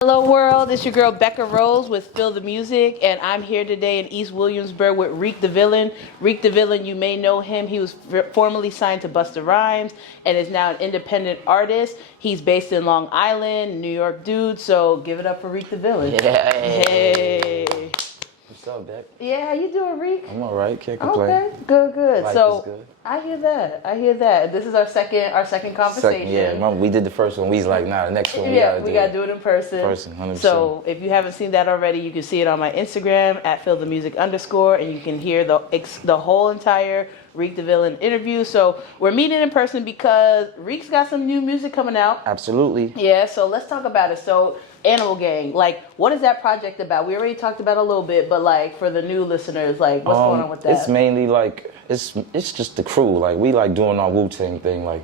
Hello world, it's your girl Becca Rose with Feel the Music, and I'm here today in East Williamsburg with Reek da Villian. Reek da Villian, you may know him. He was formerly signed to D.R.I.S and is now an independent artist. He's based in Long Island, New York dude, so give it up for Reek da Villian. Yeah. Hey. What's up, Beck? Yeah, how you doing, Reek? I'm alright, can't complain. Okay, good. Life So is good. I hear that. This is our second conversation. Yeah, remember we did the first one. We was like, nah, the next one we gotta do it in person. 100%. So if you haven't seen that already, you can see it on my Instagram at @feelthemusic_, and you can hear the whole entire Reek da Villian interview. So we're meeting in person because Reek's got some new music coming out. Absolutely. Yeah, so let's talk about it. So Animal Gang, like, what is that project about? We already talked about it a little bit, but like for the new listeners, like what's going on with that? It's mainly like it's just the crew. Like we like doing our Wu-Tang thing. Like,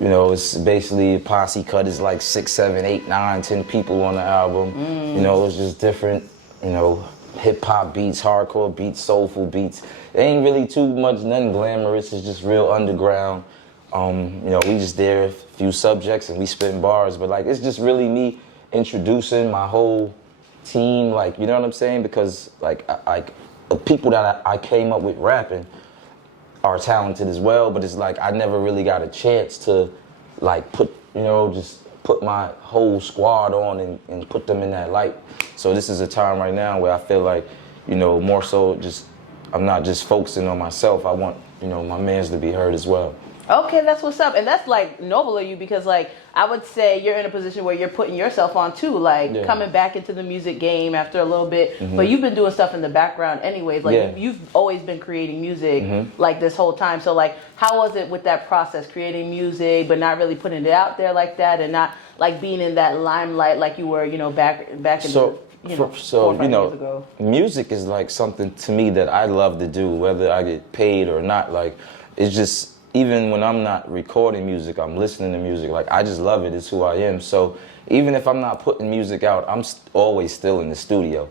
you know, it's basically a posse cut. It's like 6, 7, 8, 9, 10 people on the album. You know, it's just different, you know, hip hop beats, hardcore beats, soulful beats. It ain't really too much, nothing glamorous. It's just real underground. You know, we just there a few subjects and we spitting bars, but like it's just really me introducing my whole team, like, you know what I'm saying? Because like the people that I came up with rapping are talented as well, but it's like I never really got a chance to like just put my whole squad on and put them in that light. So this is a time right now where I feel like, you know, more so just I'm not just focusing on myself. I want, you know, my mans to be heard as well. Okay, that's what's up. And that's like noble of you because like I would say you're in a position where you're putting yourself on too, like coming back into the music game after a little bit. But you've been doing stuff in the background anyways. Like you've always been creating music like this whole time. So like how was it with that process, creating music but not really putting it out there like that and not like being in that limelight like you were, you know, back in the years ago? Music is like something to me that I love to do, whether I get paid or not. Like it's just, even when I'm not recording music, I'm listening to music. Like I just love it. It's who I am. So even if I'm not putting music out, I'm always still in the studio.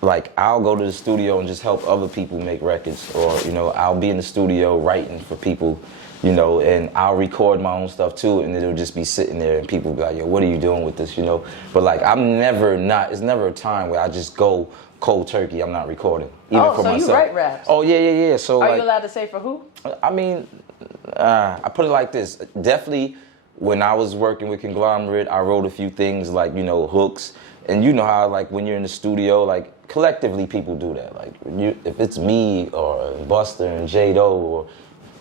Like I'll go to the studio and just help other people make records, or you know, I'll be in the studio writing for people, you know, and I'll record my own stuff too, and it'll just be sitting there, and people be like, "Yo, what are you doing with this?" You know. But like it's never a time where I just go cold turkey. I'm not recording. Even for myself. You write raps? Oh yeah. So are you allowed to say for who? I mean, I put it like this. Definitely, when I was working with Conglomerate, I wrote a few things like, you know, hooks. And you know how, like, when you're in the studio, like, collectively people do that. Like, if it's me or Buster and J-Do or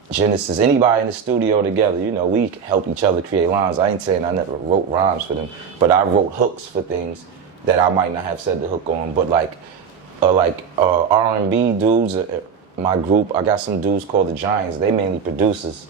Genesis, anybody in the studio together, you know, we help each other create lines. I ain't saying I never wrote rhymes for them, but I wrote hooks for things that I might not have said the hook on. But, like R&B dudes, my group, I got some dudes called the Giants. They mainly producers,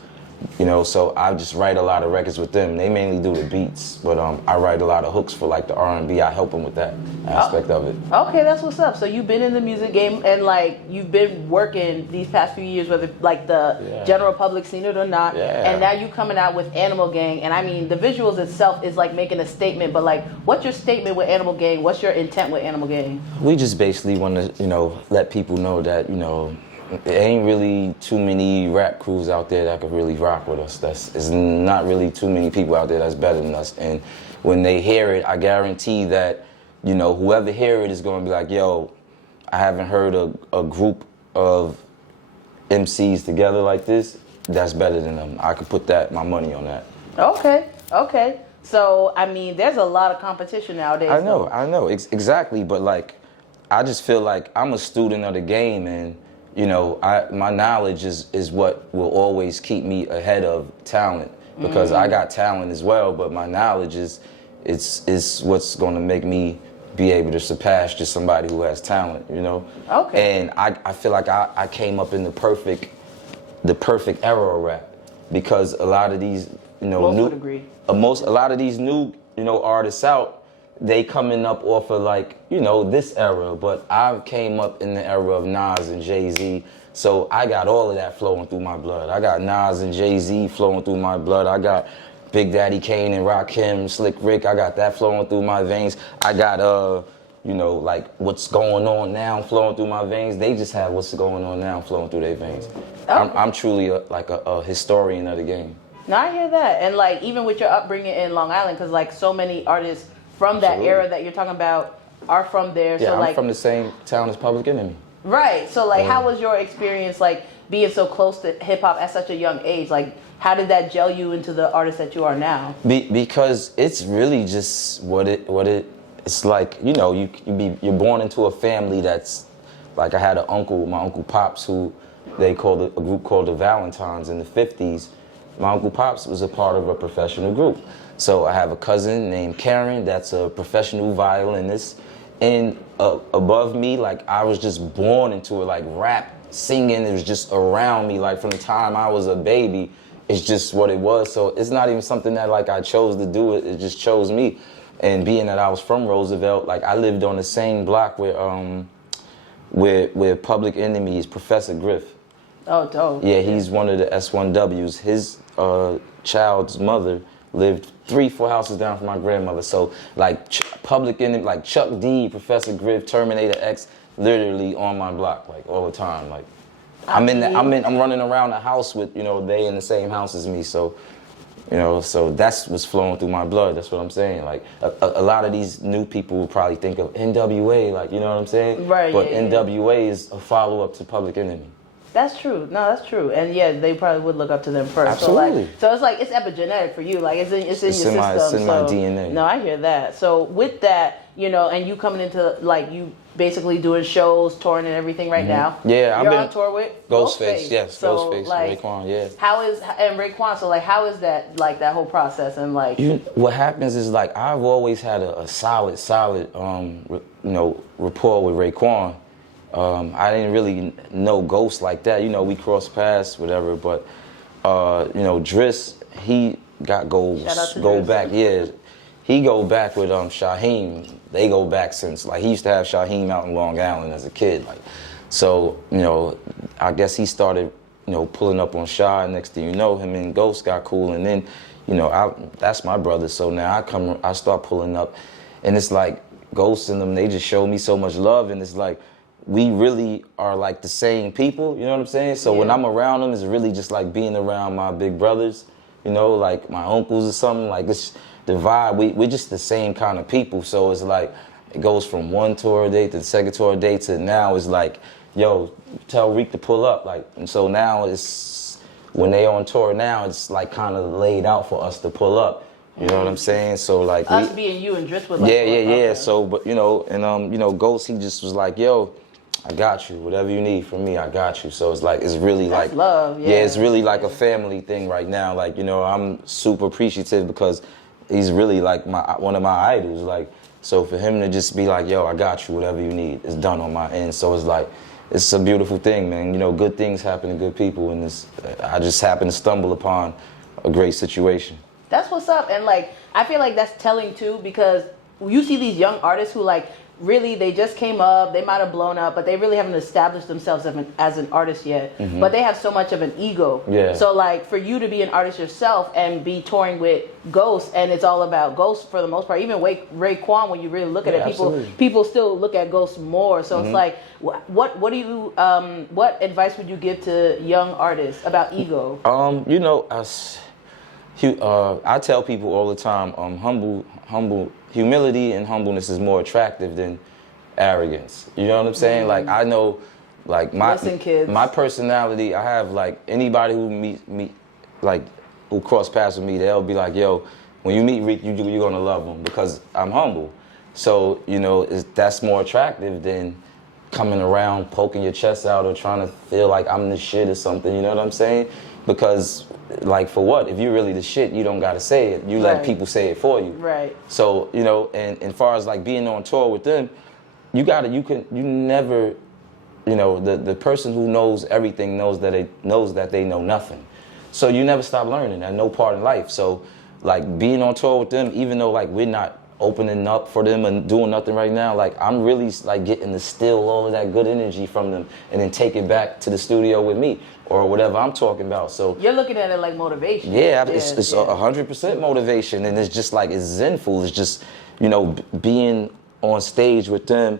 you know, so I just write a lot of records with them. They mainly do the beats, but I write a lot of hooks for like the R&B. I help them with that aspect of it. Okay, that's what's up. So you've been in the music game and like you've been working these past few years, whether like the general public seen it or not. And now you coming out with Animal Gang. And I mean, the visuals itself is like making a statement, but like, what's your statement with Animal Gang? What's your intent with Animal Gang? We just basically want to, you know, let people know that, you know, there ain't really too many rap crews out there that could really rock with us. It's not really too many people out there that's better than us. And when they hear it, I guarantee that, you know, whoever hear it is going to be like, yo, I haven't heard a group of MCs together like this. That's better than them. I could put my money on that. Okay. So, I mean, there's a lot of competition nowadays. I know, exactly. But like, I just feel like I'm a student of the game, and you know, my knowledge is what will always keep me ahead of talent, because I got talent as well, but my knowledge is what's going to make me be able to surpass just somebody who has talent, you know? Okay. And I feel like I came up in the perfect era of rap, because a lot of these, you know, a lot of these new, you know, artists out, they coming up off of like, you know, this era, but I came up in the era of Nas and Jay-Z, so I got all of that flowing through my blood. I got Nas and Jay-Z flowing through my blood. I got Big Daddy Kane and Rakim, Slick Rick, I got that flowing through my veins. I got, you know, like what's going on now flowing through my veins. They just have what's going on now flowing through their veins. I'm truly a historian of the game. No, I hear that. And like even with your upbringing in Long Island, because like so many artists from that era that you're talking about are from there. Yeah, so I'm like from the same town as Public Enemy. Right. So like, how was your experience like being so close to hip hop at such a young age? Like, how did that gel you into the artist that you are now? Because it's really just what it's like. You know, you're born into a family that's like, I had an uncle, my Uncle Pops, who they called a group called the Valentines in the 50s. My Uncle Pops was a part of a professional group. So I have a cousin named Karen that's a professional violinist. And above me, like, I was just born into it, like rap, singing, it was just around me. Like, from the time I was a baby, it's just what it was. So it's not even something that like I chose to do it just chose me. And being that I was from Roosevelt, like, I lived on the same block where Public Enemy is Professor Griff. Oh, dope. Yeah, he's one of the S1Ws. His child's mother lived 3-4 houses down from my grandmother. So like Public Enemy, like Chuck D, Professor Griff, Terminator X, literally on my block, like all the time. Like I'm running around the house with, you know, they in the same house as me. So, you know, so that's what's flowing through my blood. That's what I'm saying. Like a lot of these new people will probably think of NWA, like, you know what I'm saying? Right. But yeah, NWA is a follow-up to Public Enemy. That's true. No, that's true. And yeah, they probably would look up to them first. Absolutely. So it's like it's epigenetic for you. Like it's in your system. It's in my DNA. No, I hear that. So with that, you know, and you coming into like you basically doing shows, touring, and everything right now. Yeah, I've You're been on tour with Ghostface. Yes, so, Ghostface, like, Raekwon. Yeah. And Raekwon. So like, how is that like that whole process and like? What happens is like I've always had a solid rapport with Raekwon. I didn't really know Ghost like that. You know, we crossed paths, whatever. But D.R.I.S, he got go back. Yeah, he go back with Shaheem. They go back since like he used to have Shaheem out in Long Island as a kid. Like, so I guess he started pulling up on Sha. Next thing you know, him and Ghost got cool, and then that's my brother. So now I start pulling up, and it's like Ghost and them. They just show me so much love, and it's like, we really are like the same people, you know what I'm saying? So when I'm around them, it's really just like being around my big brothers, like my uncles or something. Like, it's the vibe. We're just the same kind of people. So it's like, it goes from one tour date to the second tour date to now it's like, yo, tell Reek to pull up. Like, and so now it's, when they on tour now, it's like kind of laid out for us to pull up. You know what I'm saying? So like, us being you and D.R.I.S would like, yeah. So, but Ghost, he just was like, yo, I got you. Whatever you need from me, I got you. So it's like, it's really that's like love. Yeah, it's really like a family thing right now. Like, I'm super appreciative because he's really like one of my idols. Like, so for him to just be like, yo, I got you. Whatever you need, it's done on my end. So it's like, it's a beautiful thing, man. Good things happen to good people, and I just happen to stumble upon a great situation. That's what's up. And like, I feel like that's telling too, because you see these young artists who like, really, they just came up, they might have blown up, but they really haven't established themselves as an artist yet. Mm-hmm. But they have so much of an ego. Yeah. So like, for you to be an artist yourself and be touring with Ghost, and it's all about Ghost for the most part, even Raekwon, when you really look at it, people still look at Ghost more. So it's like, what do you, what advice would you give to young artists about ego? I tell people all the time, humility and humbleness is more attractive than arrogance. You know what I'm saying? Like, I know, like, my personality, I have, like, anybody who meet like, who cross paths with me, they'll be like, yo, when you meet Reek, you're gonna love him because I'm humble. So, that's more attractive than coming around, poking your chest out or trying to feel like I'm the shit or something, you know what I'm saying? Because, like, for what? If you're really the shit, you don't gotta say it. You let people say it for you. Right. So, and as far as like being on tour with them, the person who knows everything knows that they know nothing. So you never stop learning at no part in life. So like being on tour with them, even though like we're not opening up for them and doing nothing right now, like I'm really like getting to steal all of that good energy from them and then take it back to the studio with me or whatever I'm talking about. So you're looking at it like motivation. Yeah, it's 100% motivation, and it's just like, it's zenful. It's just, being on stage with them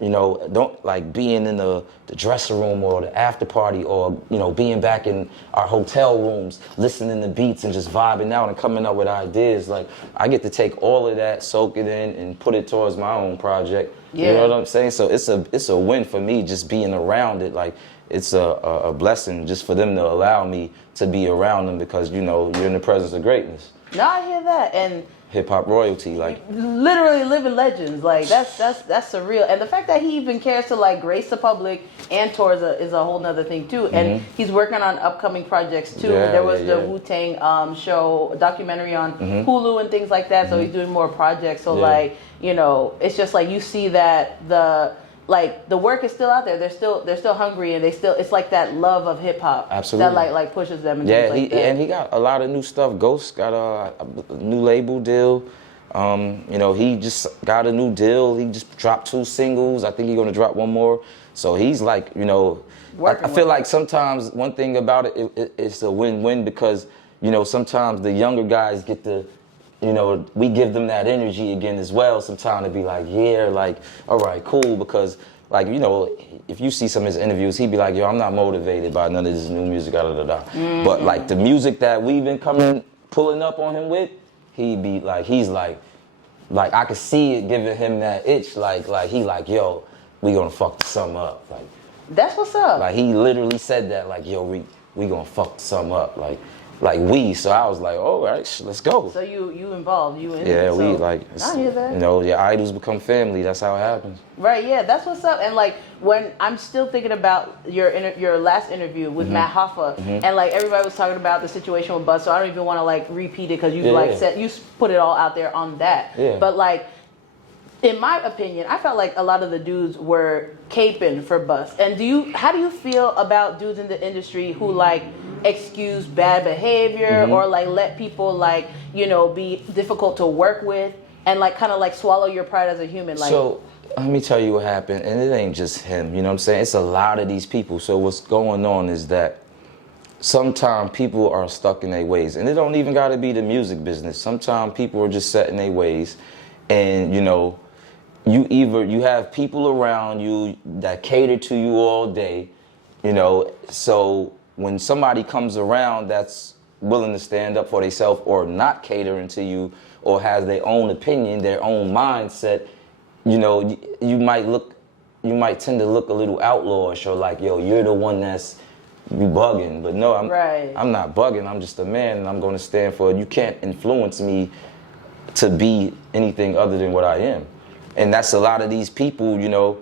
you know, don't like being in the dressing room or the after party or, you know, being back in our hotel rooms, listening to beats and just vibing out and coming up with ideas. Like, I get to take all of that, soak it in, and put it towards my own project. Yeah. You know what I'm saying? So it's a win for me just being around it. Like, it's a blessing just for them to allow me to be around them because, you know, you're in the presence of greatness. No, I hear that. And hip-hop royalty, like literally living legends. Like that's surreal. And the fact that he even cares to like grace the public and tour is a whole nother thing too. And he's working on upcoming projects too. There was the Wu-Tang show documentary on Hulu and things like that. So he's doing more projects. So like, you know, it's just like you see that the work is still out there. They're still hungry, and it's like that love of hip hop. Absolutely. That like pushes them. And things like that. And he got a lot of new stuff. Ghost got a new label deal. You know, he just got a new deal. He just dropped 2 singles. I think he's gonna drop 1 more. So he's like, you know, I feel like sometimes one thing about it's a win-win because, you know, sometimes the younger guys get to, you know, we give them that energy again as well sometimes to be like, yeah, like, all right, cool, because, like, you know, if you see some of his interviews, he'd be like, yo, I'm not motivated by none of this new music, But, like, the music that we've been pulling up on him with, he'd be like, he's like, I could see it giving him that itch, like, he like, yo, we gonna fuck something up, like. That's what's up. Like, he literally said that, like, yo, we gonna fuck something up, like we. So I was like, all right, let's go. So you involved, you in it. Yeah, so we like. I hear that. You know, your idols become family. That's how it happens. Right. Yeah, that's what's up. And like when I'm still thinking about your last interview with Matt Hoffa, and like everybody was talking about the situation with Buzz. So I don't even want to like repeat it because you said you put it all out there on that. Yeah. But like, in my opinion, I felt like a lot of the dudes were caping for Bus. And how do you feel about dudes in the industry who like excuse bad behavior or like let people like, you know, be difficult to work with and like kind of like swallow your pride as a human? Like, so let me tell you what happened, and it ain't just him, you know what I'm saying? It's a lot of these people. So what's going on is that sometimes people are stuck in their ways, and it don't even got to be the music business. Sometimes people are just set in their ways, and you know, you have people around you that cater to you all day, you know, so when somebody comes around that's willing to stand up for themselves or not catering to you or has their own opinion, their own mindset, you know, you might tend to look a little outlawish or like, yo, you're the one that's you bugging. But no, I'm not bugging. I'm just a man, and I'm going to stand for it. You can't influence me to be anything other than what I am. And that's a lot of these people, you know,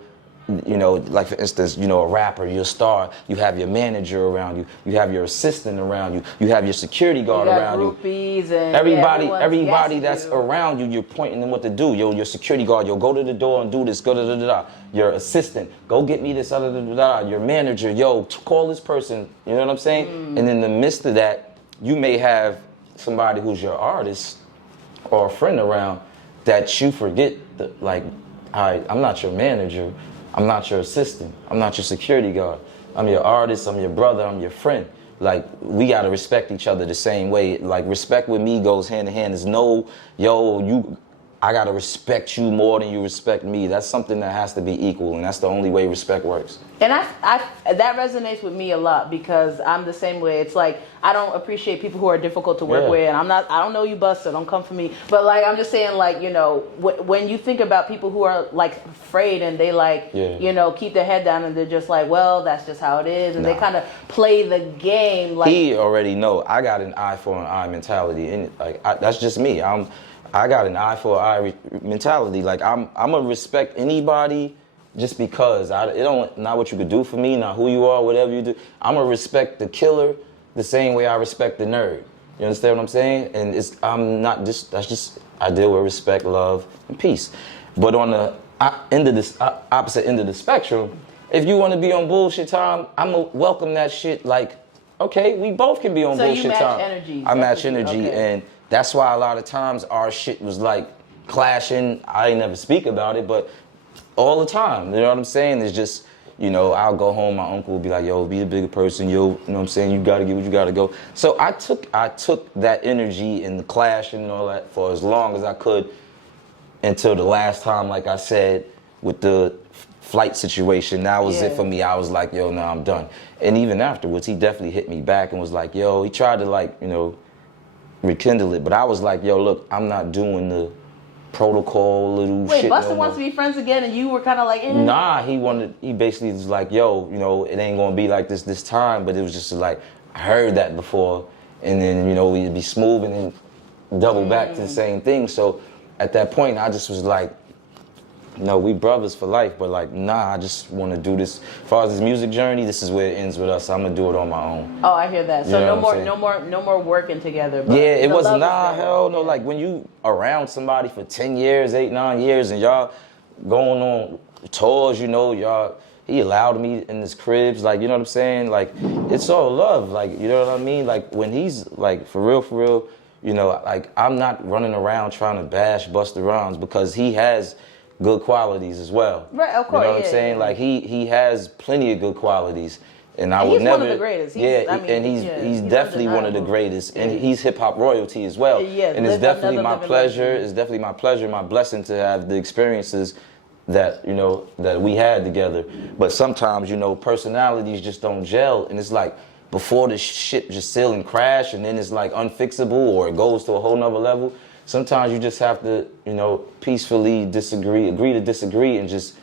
like for instance, you know, a rapper, you're a star, you have your manager around you, you have your assistant around you, you have your security guard around you. And everybody that's around you, you're pointing them what to do. Yo, your security guard, yo, go to the door and do this, go da-da-da-da. Your assistant, go get me this, da-da-da-da. Your manager, yo, call this person, you know what I'm saying? And in the midst of that, you may have somebody who's your artist or a friend around that you forget, like, all right, I'm not your manager, I'm not your assistant, I'm not your security guard, I'm your artist, I'm your brother, I'm your friend. Like, we gotta respect each other the same way. Like, respect with me goes hand in hand. There's no, yo, I gotta respect you more than you respect me. That's something that has to be equal, and that's the only way respect works. And that resonates with me a lot because I'm the same way. It's like I don't appreciate people who are difficult to work with, and I don't know you, Bust, so don't come for me. But like I'm just saying, like, you know, when you think about people who are like afraid and they like, you know, keep their head down and they're just like, well, that's just how it is, and they kind of play the game. Like, he already know I got an eye for an eye mentality, and like that's just me. I got an eye for an eye mentality. Like I'm gonna respect anybody. Just because it don't not what you could do for me, not who you are, whatever you do. I'm gonna respect the killer the same way I respect the nerd. You understand what I'm saying? And that's just I deal with respect, love, and peace. But on the opposite end of the spectrum, if you want to be on bullshit time, I'm gonna welcome that shit. Like, okay, we both can be on bullshit time. Energies. I match energy, and that's why a lot of times our shit was like clashing. I ain't never speak about it, but all the time, you know what I'm saying? It's just, you know, I'll go home, my uncle will be like, yo, be the bigger person, yo, you know what I'm saying? You gotta get what you gotta go. So I took that energy and the clash and all that for as long as I could until the last time, like I said, with the flight situation, that was it for me. I was like, yo, no, I'm done. And even afterwards, he definitely hit me back and was like, yo, he tried to like, you know, rekindle it. But I was like, yo, look, I'm not doing the protocol little shit. Wait, Busta wants to be friends again, and you were kind of like, eh. Nah, he basically was like, yo, you know, it ain't gonna be like this time. But it was just like, I heard that before, and then, you know, we'd be smooth and then double back to the same thing. So at that point, I just was like, no, we brothers for life, but like, nah, I just want to do this. As far as this music journey, this is where it ends with us. I'm gonna do it on my own. Oh, I hear that. So no more working together. But yeah, it wasn't. Nah, hell no. Like when you around somebody for 10 years, 8, 9 years, and y'all going on tours, you know, he allowed me in his cribs, like, you know what I'm saying? Like, it's all love, like, you know what I mean? Like when he's like, for real, you know, like I'm not running around trying to bash Busta Rhymes because he has good qualities as well. Right, of course. You know what I'm saying? Yeah. Like he has plenty of good qualities, and I would he's never. one of the greatest. He's definitely one of the greatest, and he's hip hop royalty as well. Yeah, and it's definitely my pleasure. It's definitely my pleasure, my blessing to have the experiences that, you know, that we had together. But sometimes, you know, personalities just don't gel, and it's like before the shit just still and crash, and then it's like unfixable or it goes to a whole nother level. Sometimes you just have to, you know, peacefully agree to disagree, and just,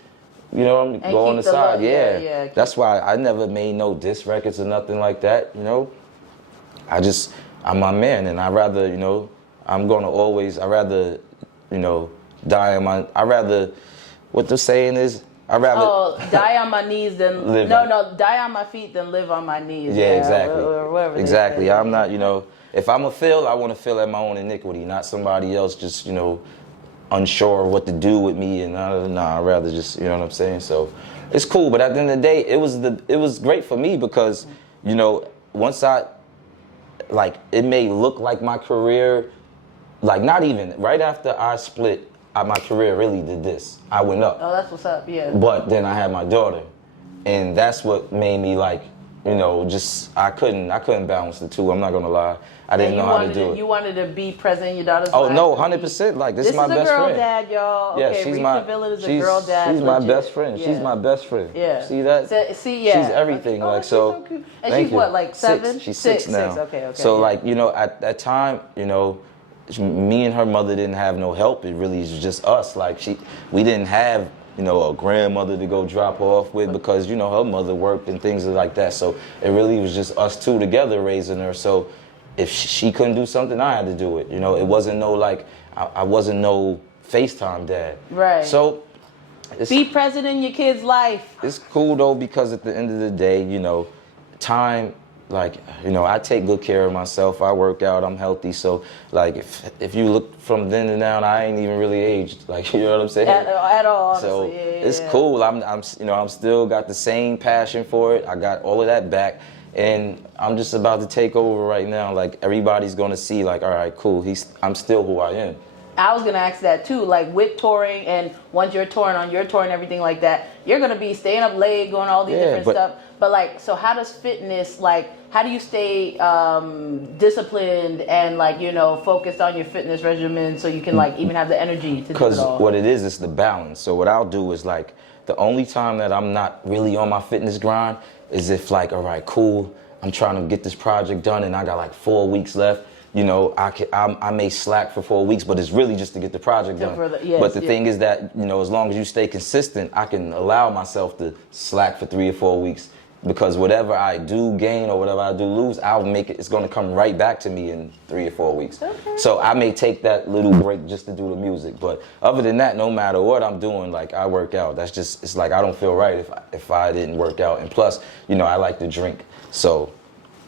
you know, go on the side. Yeah. That's why I never made no diss records or nothing like that, you know. I'm my man, and I'd rather, you know, I'd rather, you know, what the saying is, I'd rather die on my knees than die on my feet than live on my knees. Yeah, exactly. Or exactly. I'm not, you know, if I'm a feel, I want to feel at my own iniquity, not somebody else just, you know, unsure of what to do with me. And I'd rather just, you know what I'm saying? So it's cool. But at the end of the day, it was great for me because, you know, once it may look like my career, like not even, right after I split, my career really did this. I went up. Oh, that's what's up, yeah. But then I had my daughter. And that's what made me like, you know, just, I couldn't balance the two. I'm not gonna lie. I didn't know how to do it. You wanted to be present in your daughter's life? life? Oh, no, 100%. Like, this is my best friend. This is a girl dad, y'all. Yeah, okay, she's Reek da Villian is a girl dad. She's my best friend. Yeah. She's my best friend. Yeah. See that? Yeah. She's everything. Oh, like, so cute. And she's what, like 7? She's 6 now. 6. Okay. So, like, you know, at that time, you know, me and her mother didn't have no help. It really was just us. Like, we didn't have, you know, a grandmother to go drop her off with because, you know, her mother worked and things like that. So it really was just us two together raising her. So if she couldn't do something, I had to do it. You know, it wasn't no like, I wasn't no FaceTime dad. Right. So be present in your kid's life. It's cool though, because at the end of the day, you know, time, like, you know, I take good care of myself. I work out, I'm healthy. So like, if you look from then to now, I ain't even really aged. Like, you know what I'm saying? At all, honestly. So yeah, it's cool. I'm, you know, I'm still got the same passion for it. I got all of that back. And I'm just about to take over right now. Like, everybody's gonna see, like, all right, cool. I'm still who I am. I was gonna ask that too. Like with touring, and once you're touring on your tour and everything like that, you're gonna be staying up late, going all these different stuff. But like, so how does fitness, like, how do you stay disciplined and like, you know, focused on your fitness regimen so you can like even have the energy to do it all? Because what it is the balance. So what I'll do is like, the only time that I'm not really on my fitness grind is if like, all right, cool, I'm trying to get this project done and I got like 4 weeks left. You know, I may slack for 4 weeks, but it's really just to get the project done. But the thing is that, you know, as long as you stay consistent, I can allow myself to slack for 3 or 4 weeks, because whatever I do gain or whatever I do lose, I'll make it, it's going to come right back to me in 3 or 4 weeks. Okay. So I may take that little break just to do the music. But other than that, no matter what I'm doing, like, I work out. That's just, it's like I don't feel right if I didn't work out. And plus, you know, I like to drink. So,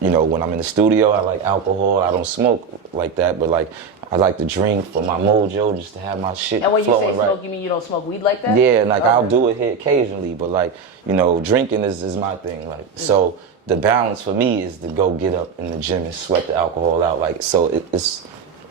you know, when I'm in the studio, I like alcohol. I don't smoke like that, but like, I like to drink for my mojo, just to have my shit flowing right. And when you say smoke, you mean you don't smoke weed like that? Yeah, and like, I'll do it here occasionally, but like, you know, drinking is my thing. Like, so the balance for me is to go get up in the gym and sweat the alcohol out. Like, so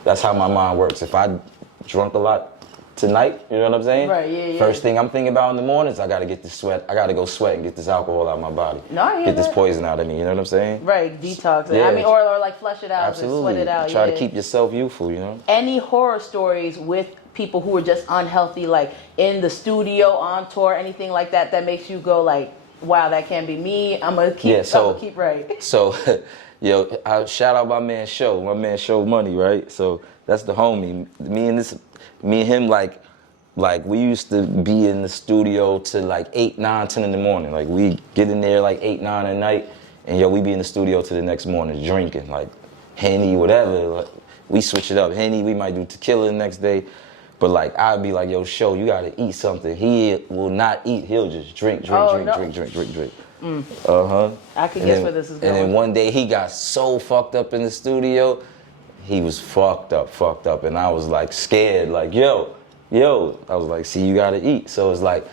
that's how my mind works. If I drunk a lot tonight, you know what I'm saying? Right, yeah. First thing I'm thinking about in the mornings, I gotta get this sweat. I gotta go sweat and get this alcohol out of my body. No, I hear Get this that. poison out of me, you know what I'm saying? Right, detox. Yeah. I mean, or like flush it out, Absolutely. and sweat it out. Try to keep yourself youthful, you know? Any horror stories with people who are just unhealthy, like in the studio, on tour, anything like that, that makes you go like, wow, that can't be me. I'm gonna keep right. So, yo, I shout out my man Show Money, right? So that's the homie. Me and him, like we used to be in the studio till like 8, 9, 10 in the morning. Like we get in there like 8, 9 at night, and yo, we be in the studio till the next morning drinking, like Henny, whatever. Like, we switch it up. Henny, we might do tequila the next day. But like, I'd be like, yo, Show, you gotta eat something. He will not eat, he'll just drink. Uh-huh. I could guess where this is going. And then one day he got so fucked up in the studio, he was fucked up. And I was like scared, like, yo. I was like, see, you gotta eat. So it's like,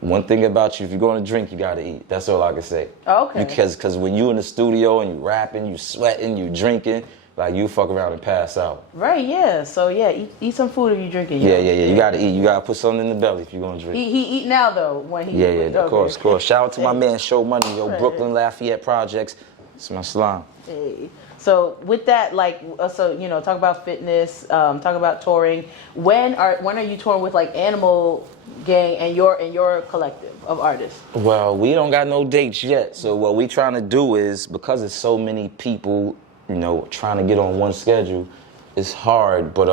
one thing about you, if you're going to drink, you gotta eat. That's all I can say. Okay. Because when you in the studio and you rapping, you sweating, you drinking, like you fuck around and pass out. Right, yeah. So yeah, eat some food if you're drinking. Yeah. You gotta eat. You gotta put something in the belly if you're gonna drink. He eat now though when he. Of course. Shout out to my man Show Money, yo, Brooklyn Lafayette Projects. It's my slime. Hey. So with that, like, so you know, talk about fitness, talk about touring. When are you touring with like Animal Gang and your collective of artists? Well, we don't got no dates yet. So what we trying to do is, because there's so many people, you know, trying to get on one schedule, it's hard. But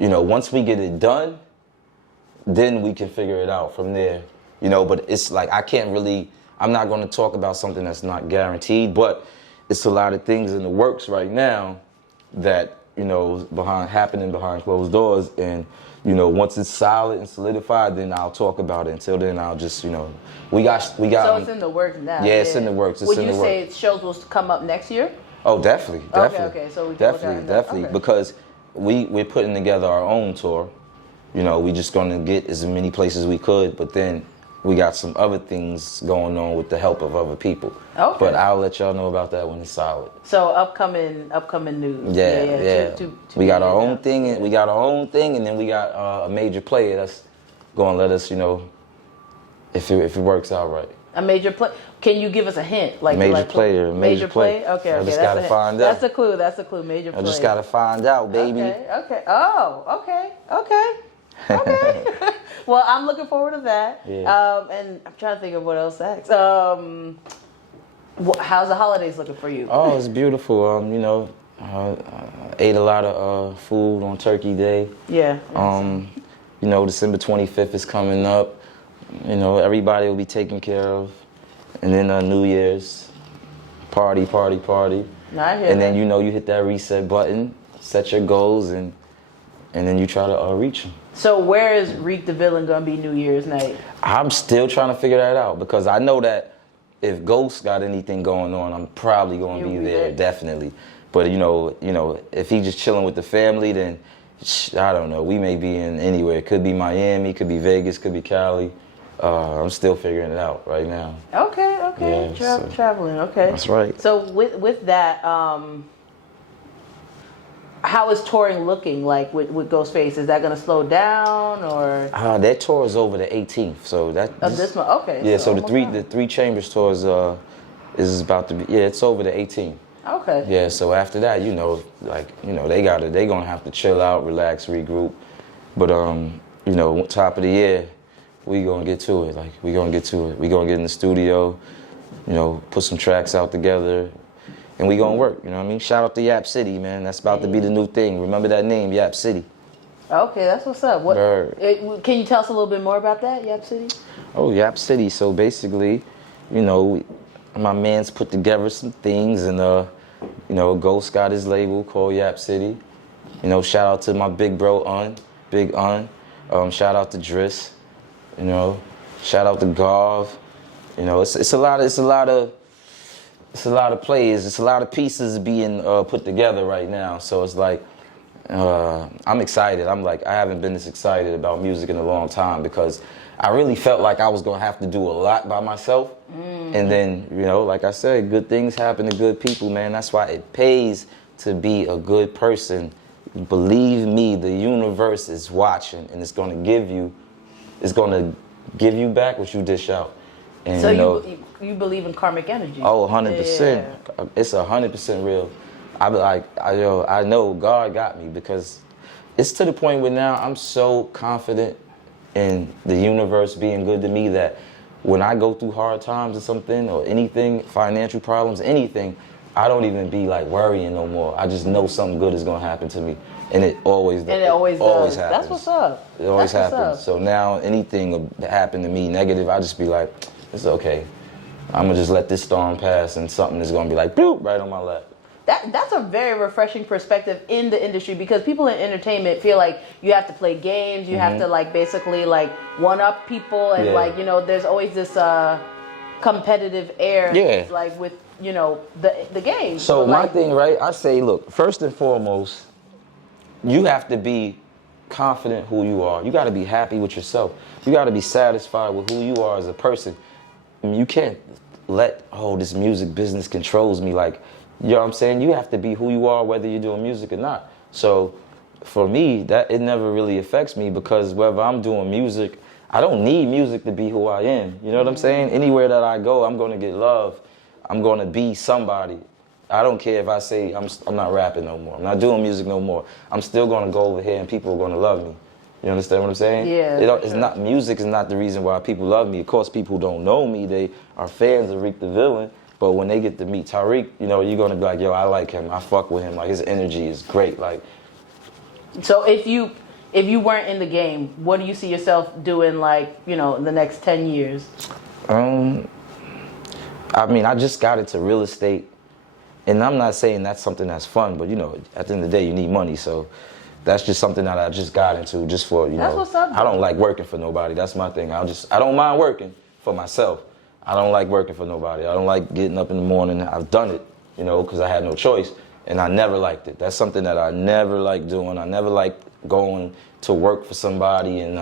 you know, once we get it done, then we can figure it out from there. You know, but it's like I'm not going to talk about something that's not guaranteed, but it's a lot of things in the works right now that, you know, happening behind closed doors. And, you know, once it's solid and solidified, then I'll talk about it. Until then, I'll just, you know, we got. So it's in the works now. Yeah, it's in the works. Would you say shows will come up next year? Oh, definitely. Okay. So we can definitely, okay. Because we're putting together our own tour. You know, we just gonna get as many places we could, but then we got some other things going on with the help of other people. Okay. But I'll let y'all know about that when it's solid. So upcoming news. Yeah. We got our own thing, and then we got a major player that's gonna let us, you know, if it works out right. A major play. Can you give us a hint? Major play. Okay. I just gotta find out. That's a clue. Major play. I just gotta find out, baby. Okay. Oh, okay. Well, I'm looking forward to that. Yeah. And I'm trying to think of what else to ask. How's the holidays looking for you? Oh, it's beautiful. You know, I ate a lot of food on Turkey Day. Yeah. You know, December 25th is coming up. You know, everybody will be taken care of. And then New Year's, party. And then, you know, you hit that reset button, set your goals, and then you try to reach them. So where is Reek da Villian going to be New Year's night? I'm still trying to figure that out, because I know that if Ghost got anything going on, I'm probably going to be there, definitely. But, you know, if he's just chilling with the family, then I don't know. We may be in anywhere. It could be Miami, could be Vegas, could be Cali. I'm still figuring it out right now. Okay. Yeah, traveling. Okay. That's right. So with that, how is touring looking like with Ghostface? Is that going to slow down or? That tour is over the 18th, so that. Of this month, okay. Yeah, so the three chambers tours is about to be. Yeah, it's over the 18th. Okay. Yeah, so after that, you know, like, you know, they gonna have to chill out, relax, regroup. But you know, top of the year, we gonna get to it. Like, we gonna get in the studio, you know, put some tracks out together, and we gonna work. You know what I mean? Shout out to Yapp City, man. That's about to be the new thing. Remember that name, Yapp City. Okay, that's what's up. Can you tell us a little bit more about that, Yapp City? Oh, Yapp City. So basically, you know, my man's put together some things, and you know, Ghost got his label called Yapp City. You know, shout out to my big bro Big Un. Shout out to D.R.I.S. You know, shout out to Garv. You know, it's a lot of players. It's a lot of pieces being put together right now. So it's like, I'm excited. I haven't been this excited about music in a long time, because I really felt like I was gonna have to do a lot by myself. And then, you know, like I said, good things happen to good people, man. That's why it pays to be a good person. Believe me, the universe is watching, and it's gonna give you back what you dish out. And so you know, you believe in karmic energy? Oh, 100%. It's 100% real. I know God got me, because it's to the point where now I'm so confident in the universe being good to me that when I go through hard times or something or anything, financial problems, anything, I don't even be like worrying no more. I just know something good is gonna happen to me, and it always does. And it always does. Happens. That's what's up. It always happens. So now anything that happened to me negative, I just be like, it's okay. I'm gonna just let this storm pass, and something is gonna be like, bloop, right on my lap. That's a very refreshing perspective in the industry, because people in entertainment feel like you have to play games, you have to like basically like one up people, and like, you know, there's always this competitive air, like with, you know, the game. So my thing, right? I say, look, first and foremost, you have to be confident who you are. You got to be happy with yourself. You got to be satisfied with who you are as a person. I mean, you can't let this music business controls me. Like, you know what I'm saying? You have to be who you are, whether you're doing music or not. So for me, that it never really affects me, because whether I'm doing music, I don't need music to be who I am. You know what I'm saying? Anywhere that I go, I'm going to get love. I'm going to be somebody. I don't care if I say I'm not rapping no more. I'm not doing music no more. I'm still going to go over here and people are going to love me. You understand what I'm saying? Yeah. It's not, music is not the reason why people love me. Of course, people who don't know me, they are fans of Reek da Villian. But when they get to meet Tariq, you know, you're going to be like, yo, I like him. I fuck with him. Like, his energy is great. Like, so if you weren't in the game, what do you see yourself doing, like, you know, in the next 10 years? I mean, I just got into real estate, and I'm not saying that's something that's fun, but, you know, at the end of the day, you need money, so that's just something that I just got into just for, you know. That's what's up, I don't like working for nobody. That's my thing. I don't mind working for myself. I don't like working for nobody. I don't like getting up in the morning. I've done it, you know, because I had no choice, and I never liked it. That's something that I never liked doing. I never liked going to work for somebody, and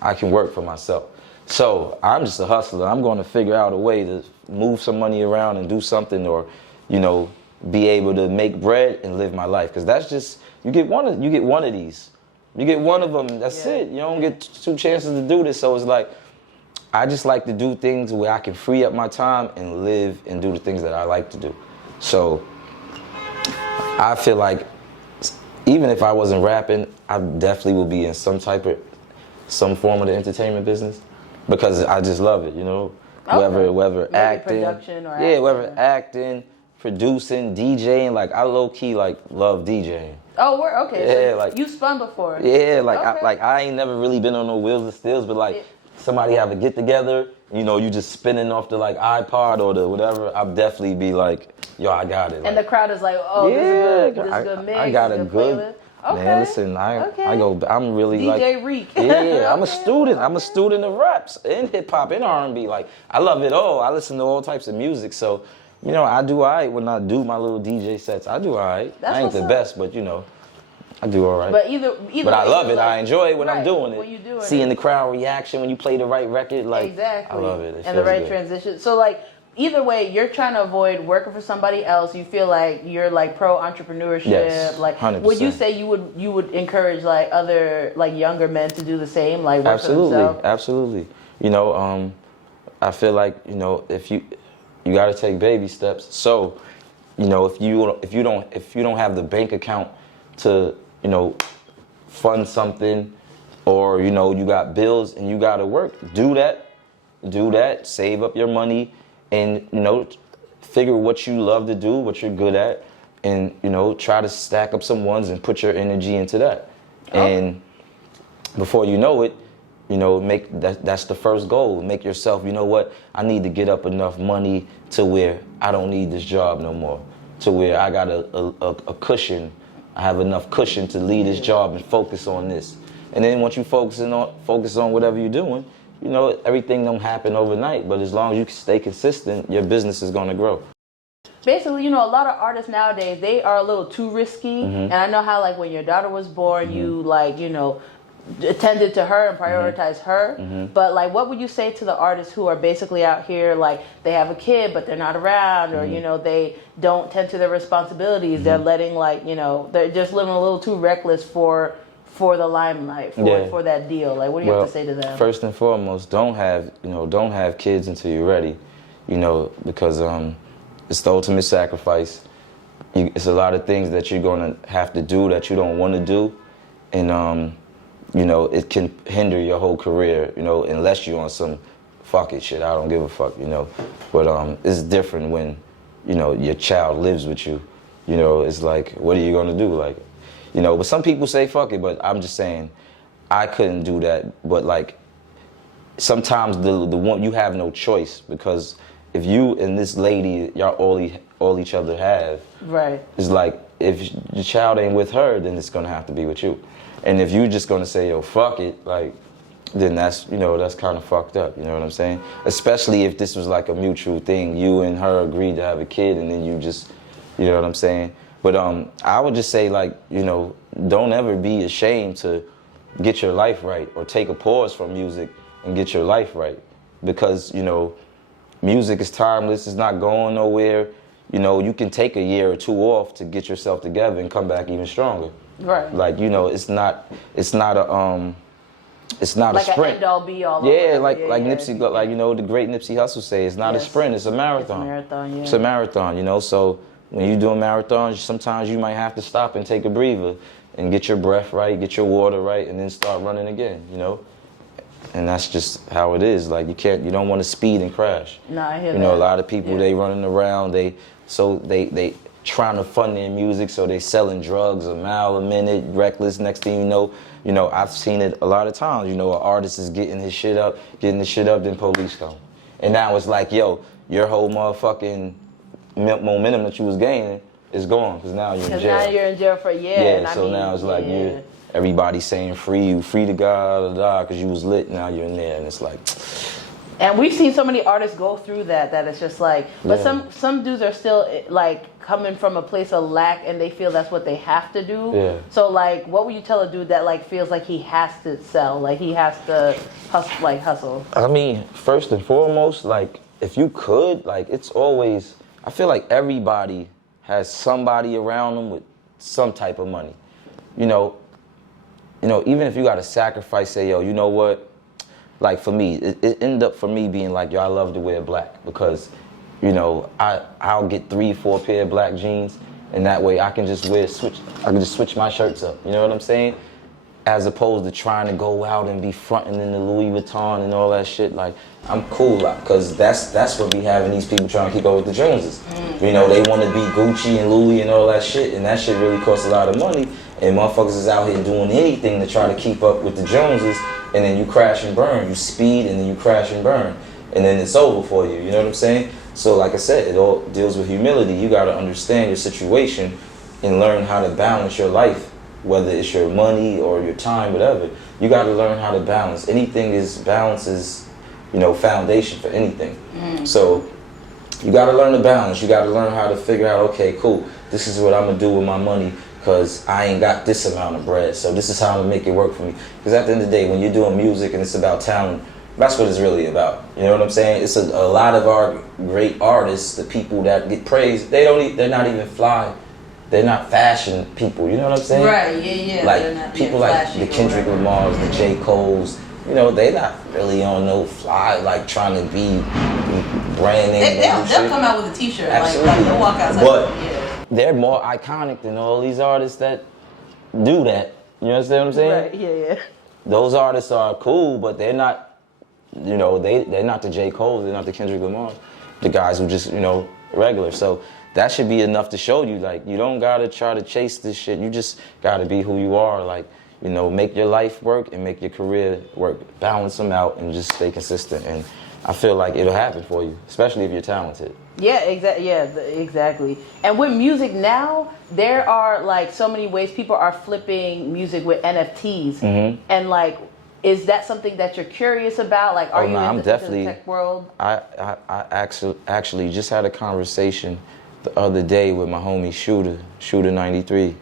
I can work for myself. So I'm just a hustler. I'm going to figure out a way to move some money around and do something, or, you know, be able to make bread and live my life. Because that's just, you get one of these. You get one of them, that's it. You don't get two chances to do this. So it's like, I just like to do things where I can free up my time and live and do the things that I like to do. So I feel like even if I wasn't rapping, I definitely would be in some form of the entertainment business, because I just love it, you know. Okay. Whether maybe acting, production or whether acting, producing, DJing. Like, I low key like love DJing. Oh, okay. Yeah, so like, you spun before. Yeah, like okay. I ain't never really been on no wheels and stills, but like somebody have a get together, you know, you just spinning off the like iPod or the whatever. I'll definitely be like, yo, I got it. And like, the crowd is like, oh, this is good mix. I got a good. Okay. Man, listen, I'm really DJ like DJ Reek. Yeah, I'm a student. I'm a student of raps and hip hop and R&B. Like, I love it all. I listen to all types of music. So, you know, I do all right when I do my little DJ sets. I do all right. I ain't the best, but you know, I do all right. But either but I love it. Like, I enjoy it when I'm doing it. When you do it. Seeing the crowd reaction when you play the right record, like, exactly. I love it. And the right transition. So like, either way, you're trying to avoid working for somebody else. You feel like you're like pro entrepreneurship. Yes, like, 100%. Would you say you would encourage like other like younger men to do the same, like work for themselves? Absolutely. You know, I feel like, you know, if you got to take baby steps. So, you know, if you don't have the bank account to, you know, fund something, or, you know, you got bills and you got to work, do that. Save up your money. And, you know, figure what you love to do, what you're good at, and, you know, try to stack up some ones and put your energy into that. Oh. And before you know it, you know, that's the first goal. Make yourself, you know what, I need to get up enough money to where I don't need this job no more, to where I got a cushion. I have enough cushion to leave this job and focus on this. And then once you focus on whatever you're doing, you know, everything don't happen overnight, but as long as you stay consistent, your business is going to grow. Basically, you know, a lot of artists nowadays, they are a little too risky. Mm-hmm. And I know how, like, when your daughter was born, mm-hmm. you, like, you know, attended to her and prioritized mm-hmm. her. Mm-hmm. But, like, what would you say to the artists who are basically out here, like, they have a kid, but they're not around, or, mm-hmm. you know, they don't tend to their responsibilities. Mm-hmm. They're letting, like, you know, they're just living a little too reckless for the limelight, for that deal. Like, what do you have to say to them? First and foremost, don't have kids until you're ready, you know, because it's the ultimate sacrifice. It's a lot of things that you're going to have to do that you don't want to do, and you know, it can hinder your whole career, you know, unless you're on some fuck it shit, I don't give a fuck, you know. But it's different when, you know, your child lives with you. You know, it's like, what are you gonna do? Like, you know, but some people say fuck it, but I'm just saying, I couldn't do that. But like, sometimes the one, you have no choice, because if you and this lady, y'all all each other have, right, it's like, if your child ain't with her, then it's gonna have to be with you. And if you're just gonna say, yo, fuck it, like, then that's, you know, that's kind of fucked up, you know what I'm saying? Especially if this was like a mutual thing, you and her agreed to have a kid, and then you just, you know what I'm saying? But I would just say, like, you know, don't ever be ashamed to get your life right, or take a pause from music and get your life right. Because, you know, music is timeless, it's not going nowhere. You know, you can take a year or two off to get yourself together and come back even stronger. Right. Like, you know, it's not a sprint. Like an end all be all. Yeah, like Nipsey, like, you know, the great Nipsey Hussle say, it's not a sprint, it's a marathon. It's a marathon, yeah. It's a marathon, you know. So when you're doing marathons, sometimes you might have to stop and take a breather and get your breath right, get your water right, and then start running again, you know. And that's just how it is. Like, you don't want to speed and crash. No, I hear that. You know, a lot of people, they running around, they trying to fund their music, so they selling drugs a mile a minute, reckless. Next thing you know, I've seen it a lot of times. You know, an artist is getting his shit up, then police come. And now it's like, yo, your whole motherfucking momentum that you was gaining is gone, because now you're in jail. Now you're in jail for a year. Yeah, so now it's like, everybody's saying free to God, because you was lit, now you're in there, and it's like... And we've seen so many artists go through that it's just like, but some dudes are still like coming from a place of lack, and they feel that's what they have to do. Yeah. So like, what would you tell a dude that like feels like he has to sell, like he has to hustle? I mean, first and foremost, like, if you could, like, it's always, I feel like everybody has somebody around them with some type of money. You know, even if you got to sacrifice, say, yo, you know what? Like, for me, it ended up for me being like, yo, I love to wear black, because, you know, I'll get 3-4 pair of black jeans, and that way I can just switch my shirts up. You know what I'm saying? As opposed to trying to go out and be fronting in the Louis Vuitton and all that shit. Like, I'm cool, because that's what be having these people trying to keep up with the Joneses. You know, they want to be Gucci and Louis and all that shit, and that shit really costs a lot of money. And motherfuckers is out here doing anything to try to keep up with the Joneses, and then you crash and burn. You speed, and then you crash and burn. And then it's over for you, you know what I'm saying? So like I said, it all deals with humility. You gotta understand your situation and learn how to balance your life, whether it's your money or your time, whatever. You gotta learn how to balance. Balance is, you know, foundation for anything. So you gotta learn to balance. You gotta learn how to figure out, okay, cool, this is what I'm gonna do with my money, because I ain't got this amount of bread, so this is how I'm gonna make it work for me. Because at the end of the day, when you're doing music and it's about talent, that's what it's really about. You know what I'm saying? It's a lot of our great artists, the people that get praised, they're not even fly. They're not fashion people, you know what I'm saying? Right, yeah. Like, people like the Kendrick Lamars, the J. Coles, you know, they not really on no fly, like, trying to be brand name. They'll come out with a t-shirt, absolutely. Like they'll walk outside. But they're more iconic than all these artists that do that. You understand what I'm saying? Right, yeah. Those artists are cool, but they're not, you know, they're not the J. Coles, they're not the Kendrick Lamar, the guys who just, you know, regular. So that should be enough to show you, like, you don't gotta try to chase this shit. You just gotta be who you are. Like, you know, make your life work and make your career work. Balance them out and just stay consistent. And I feel like it'll happen for you, especially if you're talented. Yeah, exactly. And with music now, there are like so many ways people are flipping music with NFTs. And like, is that something that you're curious about? Like, are you in the tech world? I actually just had a conversation the other day with my homie Shooter 93. You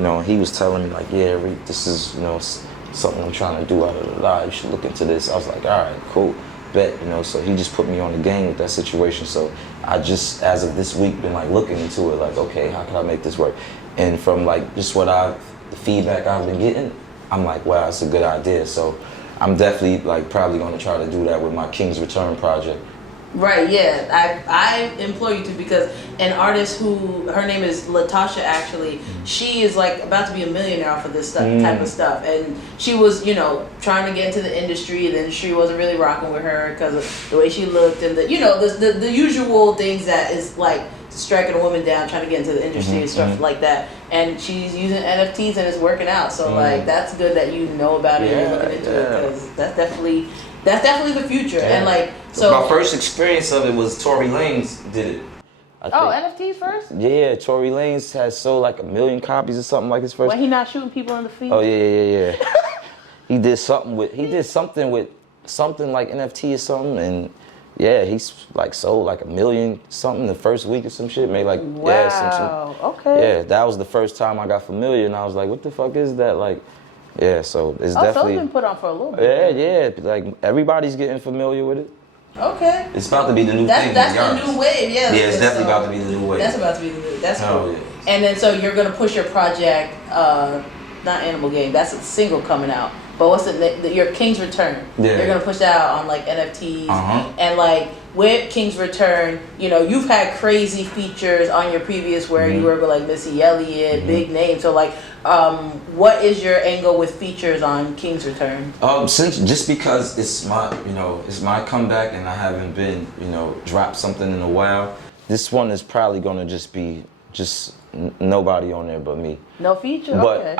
know, he was telling me like, yeah, Reek, this is, you know, something I'm trying to do, you should look into this. I was like, all right, cool, bet, you know. So he just put me on the game with that situation. So I just, as of this week, been like looking into it, like, okay, how can I make this work? And from like just the feedback I've been getting, I'm like, wow, it's a good idea. So I'm definitely like probably gonna try to do that with my King's Return project. Right, yeah. I implore you to, because an artist who, her name is Latasha actually, she is like about to be a millionaire off of this stuff, type of stuff. And she was, you know, trying to get into the industry. The industry wasn't really rocking with her because of the way she looked and the, you know, the usual things that is like striking a woman down trying to get into the industry and stuff like that. And she's using NFTs and it's working out. So like that's good that you know about it and you're looking into it, because that's definitely the future. And like, so my first experience of it was Tory Lanez did it. NFTs first? Yeah, Tory Lanez has sold like 1 million copies or something like his first. When he not shooting people in the feet? Oh yeah. he did something with something like NFT or something, and yeah, he's like sold like 1 million something the first week or some shit. Made like wow. Okay. Yeah, that was the first time I got familiar, and I was like, what the fuck is that? Like, yeah, so it's definitely. So it's been put on for a little bit. Yeah, like everybody's getting familiar with it. Okay. It's about to be the new thing. That's the new wave, yeah. Yeah, it's definitely about to be the new wave. That's about to be the new. That's cool. Yeah. And then so you're gonna push your project, not Animal Game. That's a single coming out. But what's your King's Return? Yeah. You're gonna push that out on like NFTs and like with King's Return, you know, you've had crazy features on your previous where you work with like Missy Elliott, big names. So like, what is your angle with features on King's Return? Just because it's my comeback and I haven't been, dropped something in a while. This one is probably gonna just be nobody on there but me. No feature. But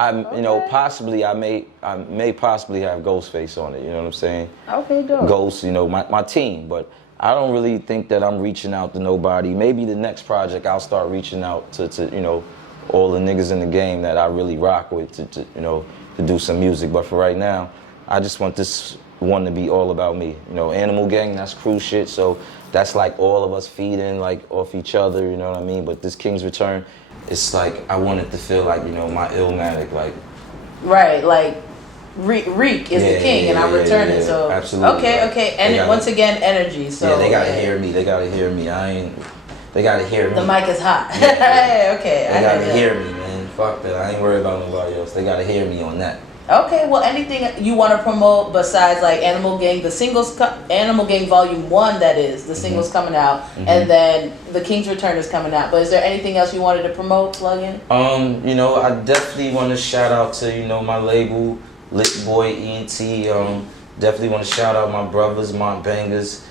possibly I may possibly have Ghostface on it. You know what I'm saying? Okay, dope. Ghost, my team, but I don't really think that I'm reaching out to nobody. Maybe the next project I'll start reaching out to all the niggas in the game that I really rock with to do some music. But for right now, I just want this one to be all about me. Animal Gang, that's crew shit, so that's like all of us feeding like off each other, you know what I mean? But this King's Return, it's like I want it to feel like, my Illmatic, like. Right, like Reek is the king and I'm returning, so. Absolutely. Okay. And once again, energy, so. Yeah, they gotta hear me, they gotta hear me. They gotta hear me. The mic is hot. Yeah. Okay. They gotta hear me, man. Fuck that, I ain't worried about nobody else. They gotta hear me on that. Okay, well, anything you want to promote besides like Animal Gang, the singles, Animal Gang Volume 1, that is, the singles coming out, and then the King's Return is coming out. But is there anything else you wanted to promote, plug in? I definitely want to shout out to, my label, Lit Boy ENT. Definitely want to shout out my brothers, Mont Bangers.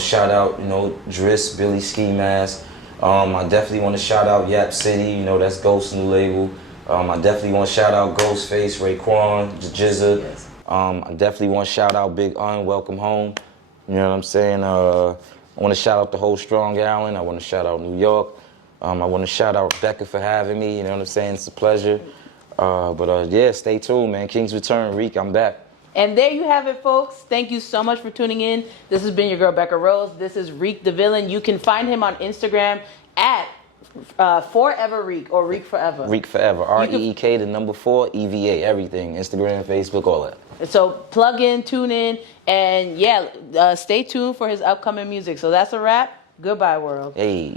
Shout out, D.R.I.S, Billy Ski Mask. I definitely want to shout out Yapp City, that's Ghost's new label. I definitely want to shout out Ghostface, Raekwon, Jizza. Yes. I definitely want to shout out Big Un, Welcome Home. You know what I'm saying? I want to shout out the whole Strong Island. I want to shout out New York. I want to shout out Becca for having me. You know what I'm saying? It's a pleasure. But stay tuned, man. King's Return, Reek, I'm back. And there you have it, folks. Thank you so much for tuning in. This has been your girl, Becca Rose. This is Reek da Villian. You can find him on Instagram at Forever Reek, or Reek Forever. Reek Forever. REEK, the number 4, EVA, everything. Instagram, Facebook, all that. So plug in, tune in, and stay tuned for his upcoming music. So that's a wrap. Goodbye, world. Hey.